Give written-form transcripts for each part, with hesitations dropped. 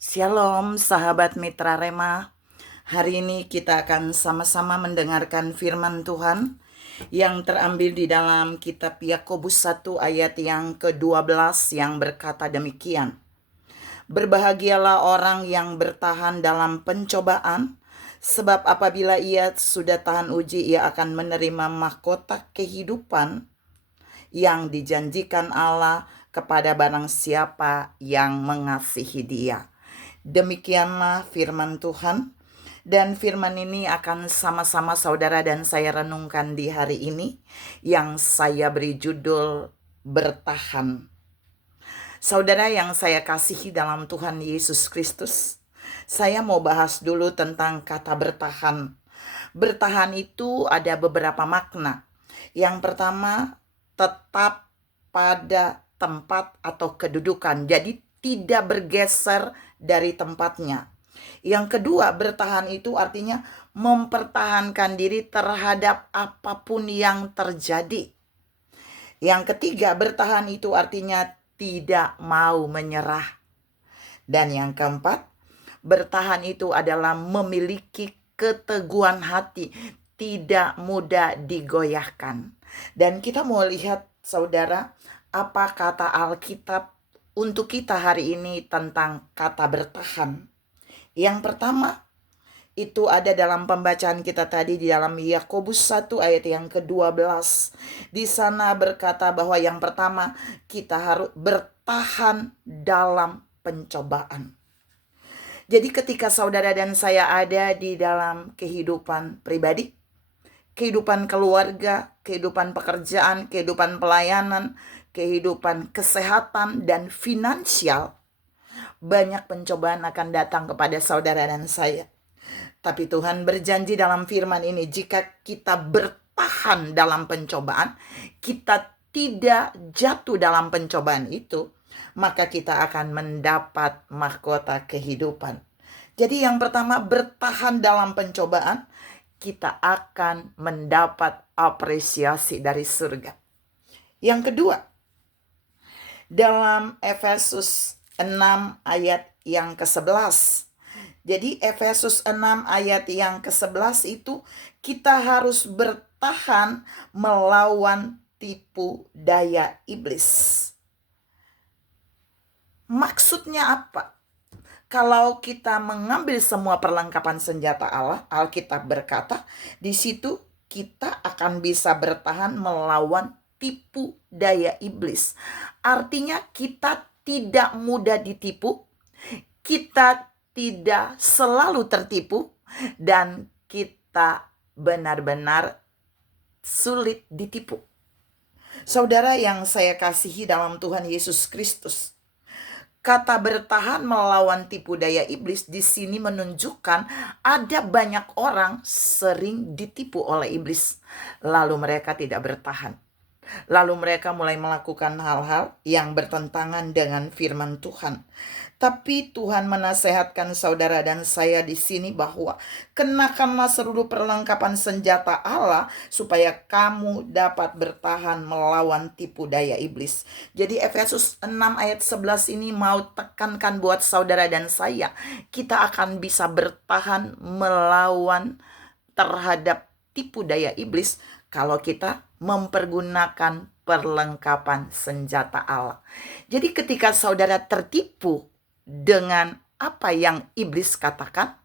Shalom sahabat Mitra Rema. Hari ini kita akan sama-sama mendengarkan firman Tuhan yang terambil di dalam kitab Yakobus 1 ayat yang ke-12 yang berkata demikian. Berbahagialah orang yang bertahan dalam pencobaan, sebab apabila ia sudah tahan uji, ia akan menerima mahkota kehidupan yang dijanjikan Allah kepada barang siapa yang mengasihi Dia. Demikianlah firman Tuhan, dan firman ini akan sama-sama saudara dan saya renungkan di hari ini yang saya beri judul bertahan. Saudara yang saya kasihi dalam Tuhan Yesus Kristus, saya mau bahas dulu tentang kata bertahan. Bertahan itu ada beberapa makna. Yang pertama, tetap pada tempat atau kedudukan. Jadi tidak bergeser dari tempatnya. Yang kedua, bertahan itu artinya mempertahankan diri terhadap apapun yang terjadi. Yang ketiga, bertahan itu artinya tidak mau menyerah. Dan yang keempat, bertahan itu adalah memiliki keteguhan hati, tidak mudah digoyahkan. Dan kita mau lihat saudara, apa kata Alkitab untuk kita hari ini tentang kata bertahan. Yang pertama, itu ada dalam pembacaan kita tadi di dalam Yakobus 1 ayat yang ke-12. Di sana berkata bahwa yang pertama, kita harus bertahan dalam pencobaan. Jadi ketika saudara dan saya ada di dalam kehidupan pribadi, kehidupan keluarga, kehidupan pekerjaan, kehidupan pelayanan, kehidupan kesehatan, dan finansial, banyak pencobaan akan datang kepada saudara dan saya. Tapi Tuhan berjanji dalam firman ini, jika kita bertahan dalam pencobaan, kita tidak jatuh dalam pencobaan itu, maka kita akan mendapat mahkota kehidupan. Jadi yang pertama, bertahan dalam pencobaan, kita akan mendapat apresiasi dari surga. Yang kedua, dalam Efesus 6 ayat yang ke-11. Jadi Efesus 6 ayat yang ke-11 itu kita harus bertahan melawan tipu daya iblis. Maksudnya apa? Kalau kita mengambil semua perlengkapan senjata Allah, Alkitab berkata, di situ kita akan bisa bertahan melawan tipu daya iblis. Artinya kita tidak mudah ditipu, kita tidak selalu tertipu, dan kita benar-benar sulit ditipu. Saudara yang saya kasihi dalam Tuhan Yesus Kristus, kata bertahan melawan tipu daya iblis di sini menunjukkan ada banyak orang sering ditipu oleh iblis, lalu mereka tidak bertahan. Lalu mereka mulai melakukan hal-hal yang bertentangan dengan firman Tuhan. Tapi Tuhan menasehatkan saudara dan saya di sini bahwa kenakanlah seluruh perlengkapan senjata Allah supaya kamu dapat bertahan melawan tipu daya iblis. Jadi Efesus 6 ayat 11 ini mau tekankan buat saudara dan saya, kita akan bisa bertahan melawan terhadap tipu daya iblis kalau kita mempergunakan perlengkapan senjata Allah. Jadi ketika saudara tertipu dengan apa yang iblis katakan,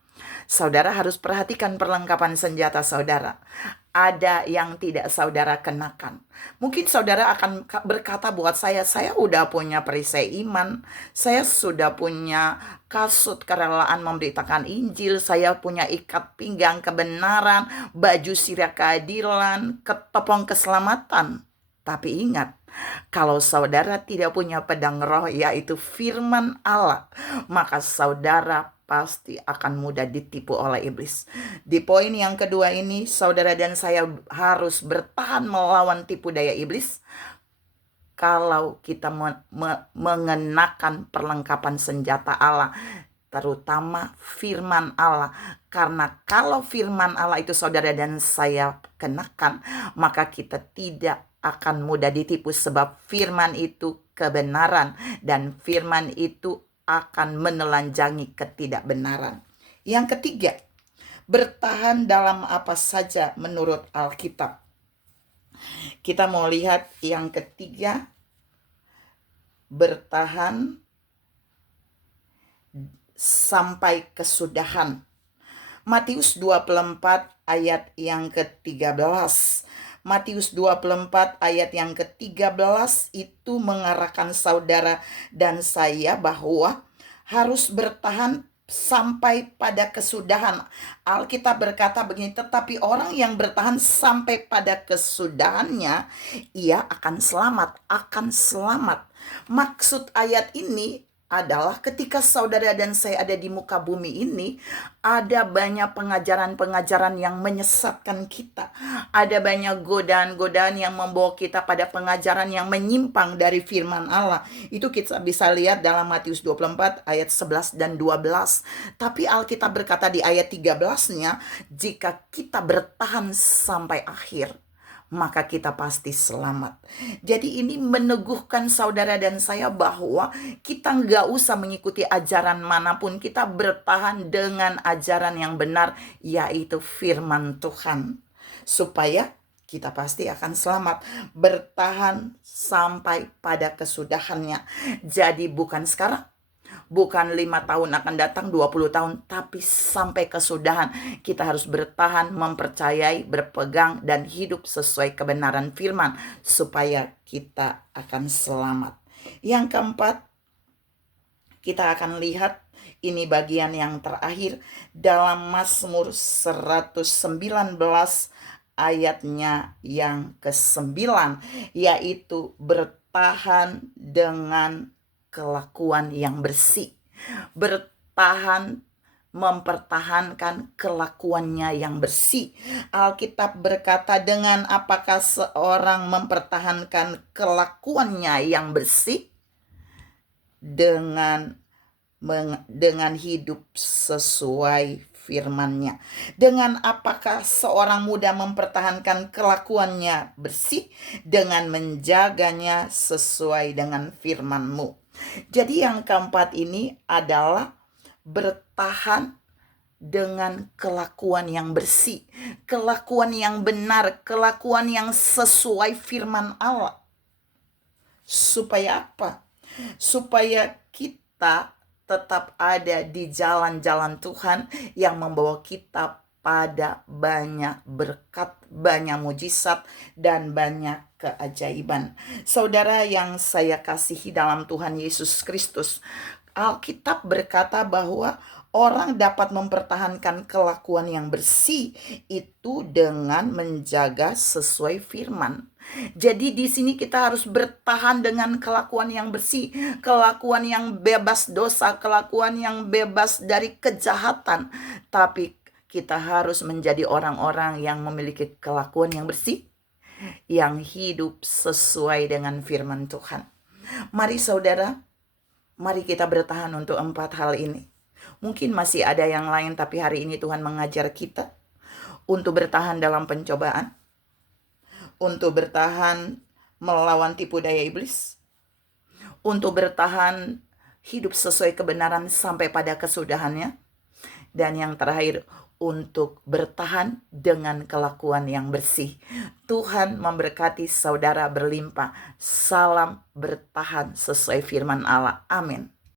saudara harus perhatikan perlengkapan senjata saudara. Ada yang tidak saudara kenakan. Mungkin saudara akan berkata buat saya udah punya perisai iman, saya sudah punya kasut kerelaan memberitakan Injil, saya punya ikat pinggang kebenaran, baju sirah keadilan, ketopong keselamatan. Tapi ingat, kalau saudara tidak punya pedang roh, yaitu firman Allah, maka saudara pasti akan mudah ditipu oleh iblis. Di poin yang kedua ini, saudara dan saya harus bertahan melawan tipu daya iblis kalau kita mengenakan perlengkapan senjata Allah, terutama firman Allah. Karena kalau firman Allah itu saudara dan saya kenakan, maka kita tidak akan mudah ditipu, sebab firman itu kebenaran dan firman itu akan menelanjangi ketidakbenaran. Yang ketiga, bertahan dalam apa saja menurut Alkitab. Kita mau lihat yang ketiga, bertahan sampai kesudahan. Matius 24 ayat yang ke-13. Matius 24 ayat yang ke-13 itu mengarahkan saudara dan saya bahwa harus bertahan sampai pada kesudahan. Alkitab berkata begini, tetapi orang yang bertahan sampai pada kesudahannya, ia akan selamat, akan selamat. Maksud ayat ini adalah ketika saudara dan saya ada di muka bumi ini, ada banyak pengajaran-pengajaran yang menyesatkan kita. Ada banyak godaan-godaan yang membawa kita pada pengajaran yang menyimpang dari firman Allah. Itu kita bisa lihat dalam Matius 24 ayat 11 dan 12. Tapi Alkitab berkata di ayat 13-nya, jika kita bertahan sampai akhir, maka kita pasti selamat. Jadi ini meneguhkan saudara dan saya bahwa kita nggak usah mengikuti ajaran manapun. Kita bertahan dengan ajaran yang benar, yaitu firman Tuhan. Supaya kita pasti akan selamat. Bertahan sampai pada kesudahannya. Jadi bukan sekarang, bukan 5 tahun akan datang, 20 tahun, tapi sampai kesudahan kita harus bertahan, mempercayai, berpegang, dan hidup sesuai kebenaran firman supaya kita akan selamat. Yang keempat, kita akan lihat ini bagian yang terakhir dalam Mazmur 119 ayatnya yang ke-9, yaitu bertahan dengan kelakuan yang bersih. Bertahan, mempertahankan kelakuannya yang bersih. Alkitab berkata, dengan apakah seorang mempertahankan kelakuannya yang bersih? Dengan hidup sesuai firman-Nya. Dengan apakah seorang muda mempertahankan kelakuannya bersih? Dengan menjaganya sesuai dengan firman-Mu. Jadi yang keempat ini adalah bertahan dengan kelakuan yang bersih, kelakuan yang benar, kelakuan yang sesuai firman Allah. Supaya apa? Supaya kita tetap ada di jalan-jalan Tuhan yang membawa kita pada banyak berkat, banyak mujizat, dan banyak keajaiban. Saudara yang saya kasihi dalam Tuhan Yesus Kristus, Alkitab berkata bahwa orang dapat mempertahankan kelakuan yang bersih itu dengan menjaga sesuai firman. Jadi di sini kita harus bertahan dengan kelakuan yang bersih, kelakuan yang bebas dosa, kelakuan yang bebas dari kejahatan. Tapi kita harus menjadi orang-orang yang memiliki kelakuan yang bersih, yang hidup sesuai dengan firman Tuhan. Mari saudara, mari kita bertahan untuk 4 hal ini. Mungkin masih ada yang lain, tapi hari ini Tuhan mengajar kita untuk bertahan dalam pencobaan, untuk bertahan melawan tipu daya iblis, untuk bertahan hidup sesuai kebenaran sampai pada kesudahannya, dan yang terakhir, untuk bertahan dengan kelakuan yang bersih. Tuhan memberkati saudara berlimpah. Salam bertahan sesuai firman Allah. Amin.